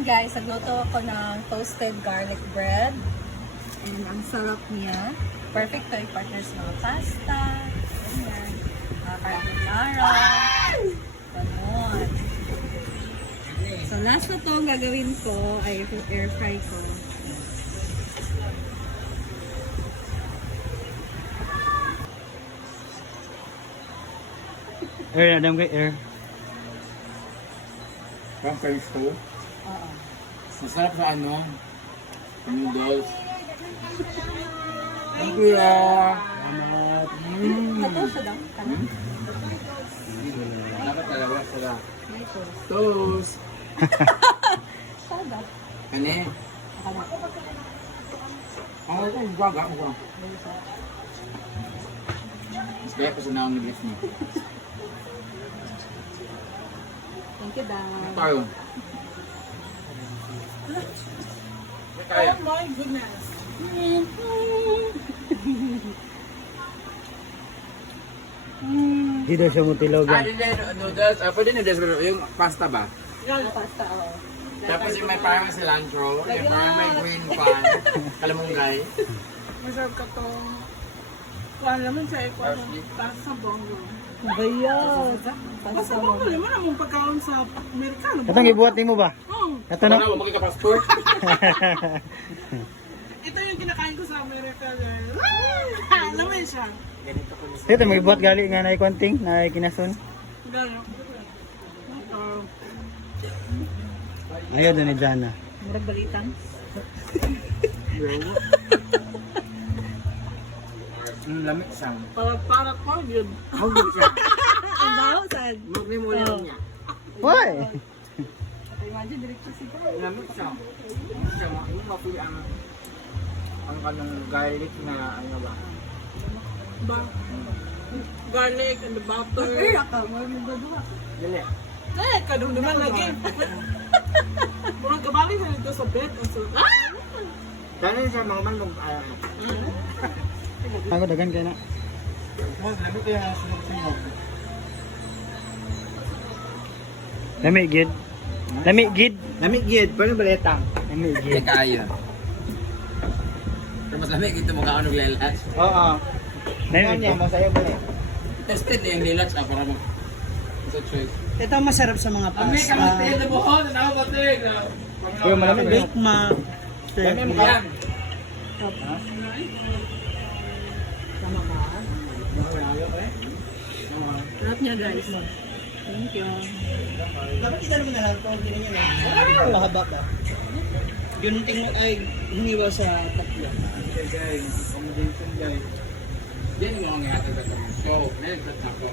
Ayan guys, nagluto ako ng toasted garlic bread. And ang sarap niya. Perfect to i-partner sa mga pasta. Ayan. Carbonara. Ganon. So last na to ang gagawin ko ay air fry ko. Air, adam kay air. Parang French toast. Oo. Masarap sa ano? Noodles. Thank you. Salamat. Ito siya daw. Dapat talaga sila. May toast. Toast. Sada. Ano? Akala. Ang ito, gaga ko. Mas kaya ko sa naong-naglis niya. Thank you, Dad. Tayo. Tayo. Oh my goodness. Di daw siya mutilogan. Hindi noodles. Pwede noodles pero yung pasta ba? Yung pasta, oo. Tapos yung may parang cilantro, yung parang may green pan, kalamunggay. Masarap ka to. Kuha naman sa ikaw. Para sa bongo. Bayos. Basta bongo naman ang mong pagkaon sa Amerikano. Katong gibuhat nimo ba? Kato na. Wala mo magkakapastor. Ito yung kinakain ko sa Amerika. Alam mo siya. Dito magibuhat gali nga na konting na kinason. Gano'n. Ayaw doon ni Jana. Murag balitang. Lamig siya. Para po yun. Magod siya. Ang baho, sad. Magmimuli niya. Why? Imagine, diretso si Dad. Lamig siya. Siya, yung mapuy ang kanong garlic na ano ba? Ba? Garlic and the butter. Ka, mo ba? Dili. Kadong naman lagi. Mga kabali sa nito sa bed. Dali siya mga man mag Ako dagan kay na. lamig kaya sunog-sunog. Lami gid. Lami gid. Lamig gid, pero baletang. Lami gid. Kaya. Pero mas lamig ito mukha ano lelas. Oo. Lami gid. Masaya ba eh? Tested yung lelas para mag sa choice. Ito ang masarap sa mga Lamig ka pasta. mas tayo na buhon, na ako batig. Pero malamig ba? Bake ma. Lamig mo yan. Sarap niya, guys. Thank you. Dapat kita naman na lang ito. Hindi niya na. Ang mahaba ka. Gunting ay hiniwa sa tatlo. Guys, accommodation guys. Yan yung mga ngayatag at ang show. Ngayon sa tako.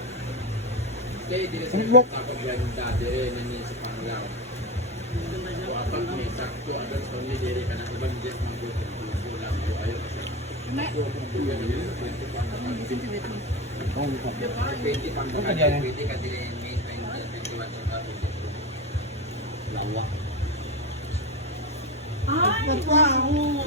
Kaya hindi na sa tako yung dati nani sa panglaw. Wapak may sakto agad sa pamilya diri ka na ibang just mga gusto. Wala mo ayaw kasi. Ako ang buwan yun. 20 pang naman. 20 pang naman. 20 kasi may 21 sa tako. Lawa. Ay! Wow!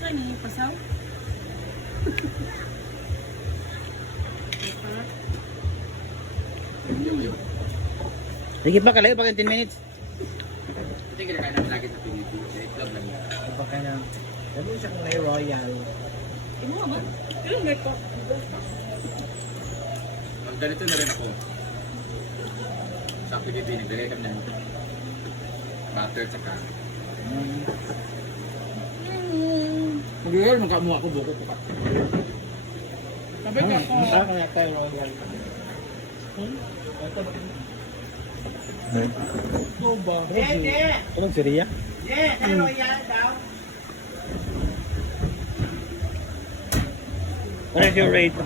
Saan yung pasaw? Sige pa kalayo pa 10 minutes. Ito yung kinakain namin lagi sa Pilipinas. Itlog lang. Iba ka na. Sabi siya kung may royal. Ilan may ko? Ganito na rin ako. Sa Pilipinas, nagbigay kami ng butter tsaka. Mag-iwal, magkamuha ako buko ko pa. Sabi ka ko. Masarap kaya tayo royal. Ito. Oh ba? Anong Syria? Tayo royal daw. What is your rate?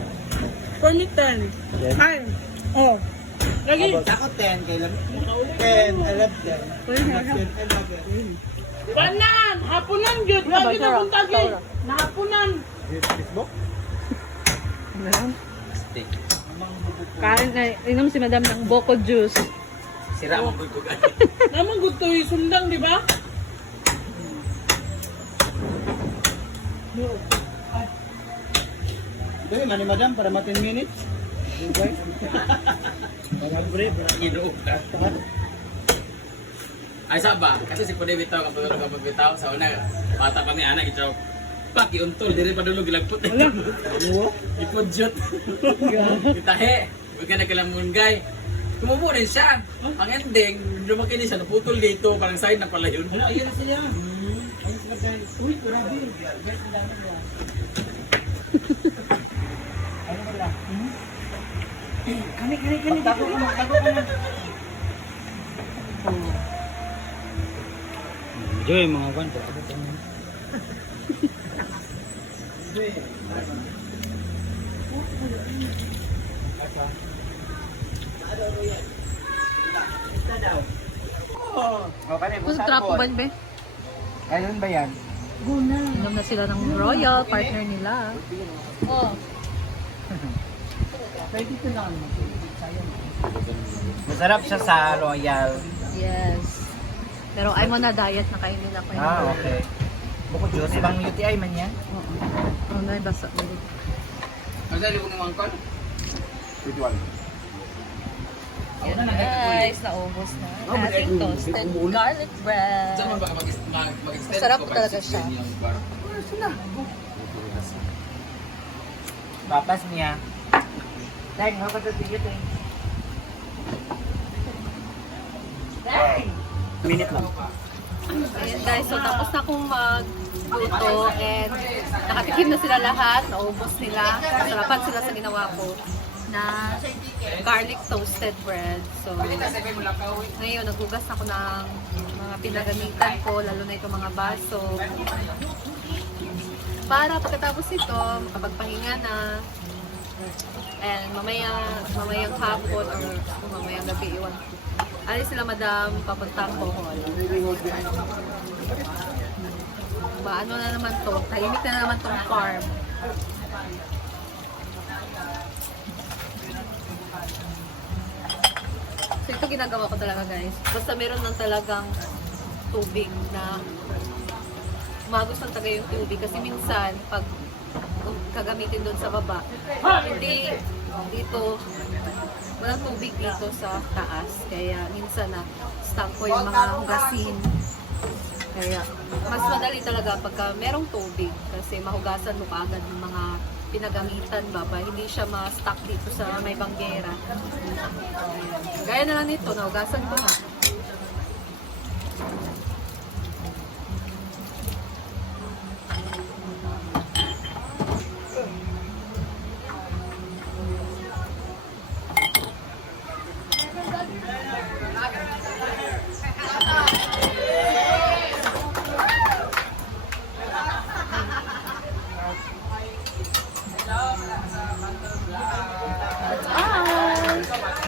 For me 10. Yes. Ay! Oh. Lagi. Ako 10 kay Lam. 10, I love 10. Panan! Hapunan yun! Lagi na kong tagi! Nahapunan! Facebook? Steak. Kain na, inom si Madam ng Boko juice. Sira mo ko gani. Naman gusto yung sundang, di ba? Dali, mani madam, para ma 10 minutes. Mga brief. Inuog ka. Ay saba, kasi si Pude bitaw kapag tulog kapag bitaw sa una bata pa ni anak ito. Paki untol diri pa dulog gilagpot. Ano? Ipudyot. Itahe. Huwag ka nagkalamun guy. Tumubo rin siya. Ang ending, lumaki din siya, naputol dito, parang sign na pala yun. Ano, ayun na siya. Ayun sila guys. Uy, grabe. Guys, ang dami ba? Ano ba lang? Kani. Magtago ka na. Joy, mga kwan po. Kung trap ba ba? Ayun ba yan? Inom na sila ng royal partner nila. Oh. Pwede ito lang. Masarap siya sa Royal. Yes. Pero I'm on a diet na kainin ako. Okay. Bukod yun, ibang UTI man yan? Oo. Ano na basa ulit. Ang dali mo ng angkol? Yan guys, naubos na. Ating toasted garlic bread. Saan mo ba mag-extend? Masarap talaga siya. Papas niya. Dahil, mga katutugit eh. Minute lang. Ayan guys, so tapos na akong magluto and nakatikim na sila lahat, naubos nila. Masarapan sila sa ginawa ko na garlic toasted bread. So, ngayon, naghugas na ako ng mga pinagamitan ko, lalo na itong mga baso. Para pagkatapos ito, makapagpahinga na. And mamayang hapon or mamayang gabi, iwan ko. Alis sila madam, papuntang Bohol. Ano na naman to? Tahimik na naman tong farm. So ito ginagawa ko talaga guys. Basta meron lang talagang tubig na umagos ng taga yung tubig. Kasi minsan, pag kagamitin doon sa baba, hindi dito walang tubig dito sa taas. Kaya minsan na stuck ko yung mga hugasin. Kaya mas madali talaga pagka merong tubig kasi mahugasan mo kaagad ng mga pinagamitan ba hindi siya ma-stuck dito sa may banggera. Gaya na lang nito, nahugasan ko na. That's all.